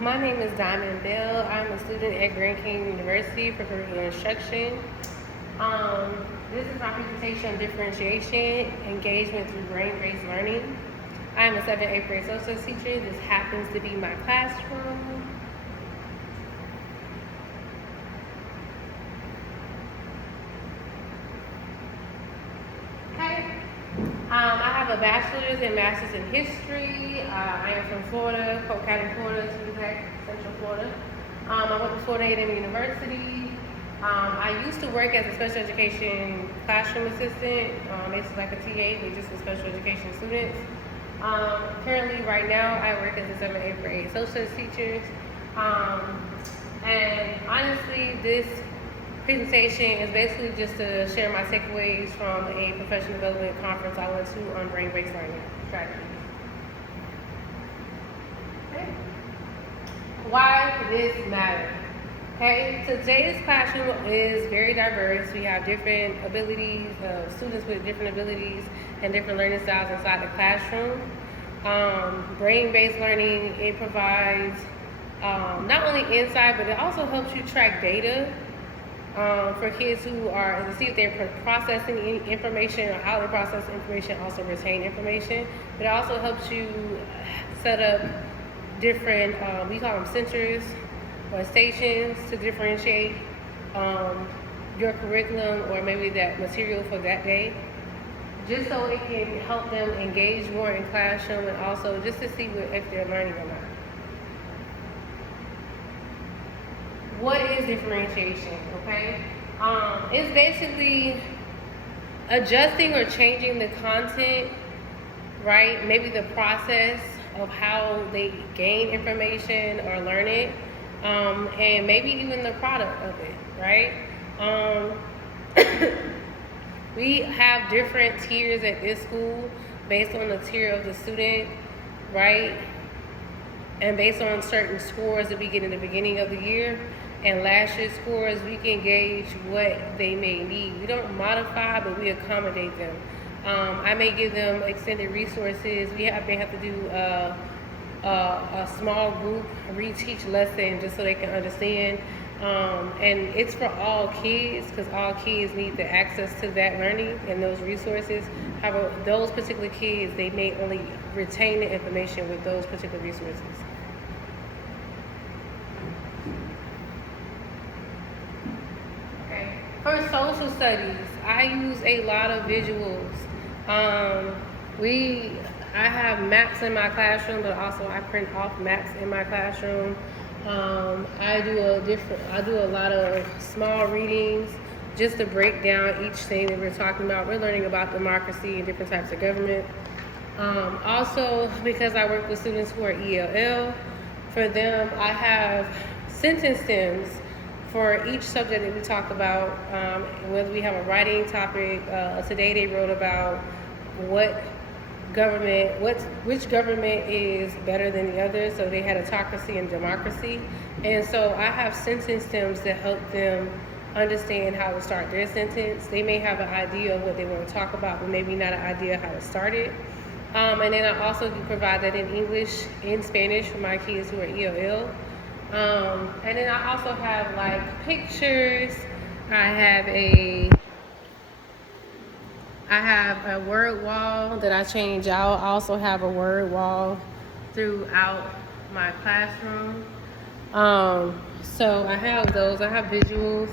My name is Diamond Bell. I'm a student at Grand Canyon University for curricular instruction. This is my presentation on differentiation, engagement through brain-based learning. I am a 7th and 8th grade social teacher. This happens to be my classroom. I have a bachelor's and master's in history. I am from Florida, Polk County, Florida, to be exact, Central Florida. I went to Florida A&M University. I used to work as a special education classroom assistant. It's like a TA, but just for special education students. Currently, right now, I work as a 7th and 8th grade social teacher. And honestly, this presentation is basically just to share my takeaways from a professional development conference I went to on brain-based learning strategies. Okay. Why this matter? Okay, today's classroom is very diverse. We have different abilities, students with different abilities and different learning styles inside the classroom. Brain-based learning, it provides not only insight, but it also helps you track data for kids who are, to see if they're processing information or how they process information, also retain information. But it also helps you set up different, we call them centers or stations to differentiate your curriculum or maybe that material for that day, just so it can help them engage more in classroom and also just to see if they're learning or not. What is differentiation, okay? It's basically adjusting or changing the content, right? Maybe the process of how they gain information or learn it, and maybe even the product of it, right? We have different tiers at this school based on the tier of the student, right? And based on certain scores that we get in the beginning of the year. And last year's scores, we can gauge what they may need. We don't modify, but we accommodate them. I may give them extended resources. They have to do a small group reteach lesson just so they can understand. And it's for all kids because all kids need the access to that learning and those resources. However, those particular kids, they may only retain the information with those particular resources. For social studies, I use a lot of visuals. I have maps in my classroom, but also I print off maps in my classroom. I do a lot of small readings just to break down each thing that we're talking about. We're learning about democracy and different types of government. Also, because I work with students who are ELL, for them I have sentence stems for each subject that we talk about, whether we have a writing topic. Today they wrote about which government is better than the other. So they had autocracy and democracy. And so I have sentence stems that help them understand how to start their sentence. They may have an idea of what they want to talk about, but maybe not an idea how to start it. And then I also do provide that in English and Spanish for my kids who are ELL. And then I also have like pictures. I have a word wall that I change out. I also have a word wall throughout my classroom. So I have those. I have visuals.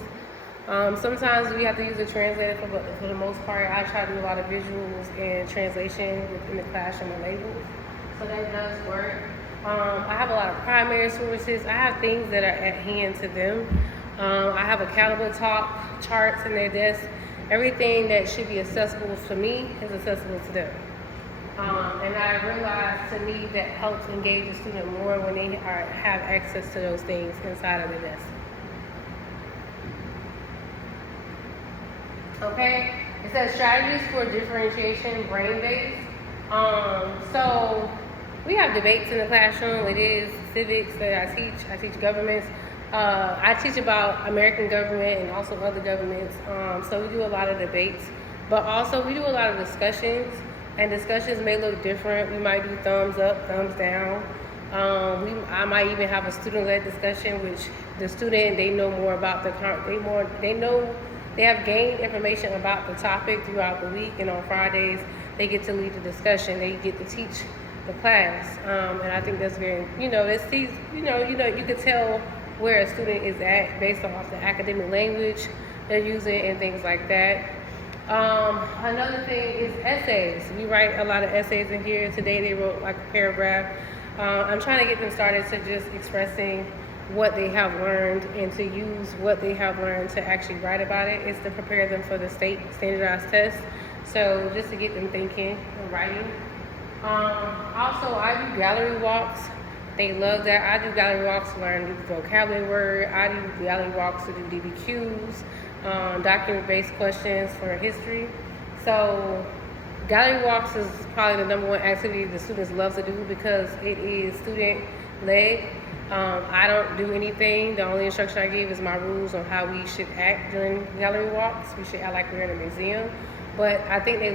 Sometimes we have to use a translator, but for the most part, I try to do a lot of visuals and translation within the classroom and labels. So that does work. I have a lot of primary sources. I have things that are at hand to them. I have accountable talk charts in their desk. Everything that should be accessible to me is accessible to them. And I realize to me that helps engage the student more when they have access to those things inside of the desk. Okay, it says strategies for differentiation, brain-based. So we have debates in the classroom. It is civics that I teach. I teach governments. I teach about American government and also other governments. So we do a lot of debates, but also we do a lot of discussions. And discussions may look different. We might do thumbs up, thumbs down. I might even have a student-led discussion, which the student, they know more about they have gained information about the topic throughout the week, and on Fridays they get to lead the discussion. They get to teach the class, and I think that's very, you can tell where a student is at based off the academic language they're using and things like that. Another thing is essays. We write a lot of essays in here. Today they wrote like a paragraph. I'm trying to get them started to just expressing what they have learned and to use what they have learned to actually write about it. It's to prepare them for the state standardized test. So just to get them thinking and writing. Also, I do gallery walks. They love that. I do gallery walks to learn vocabulary word. I do gallery walks to do DBQs, document-based questions for history. So gallery walks is probably the number one activity the students love to do because it is student-led. I don't do anything. The only instruction I give is my rules on how we should act during gallery walks. We should act like we're in a museum. But I think they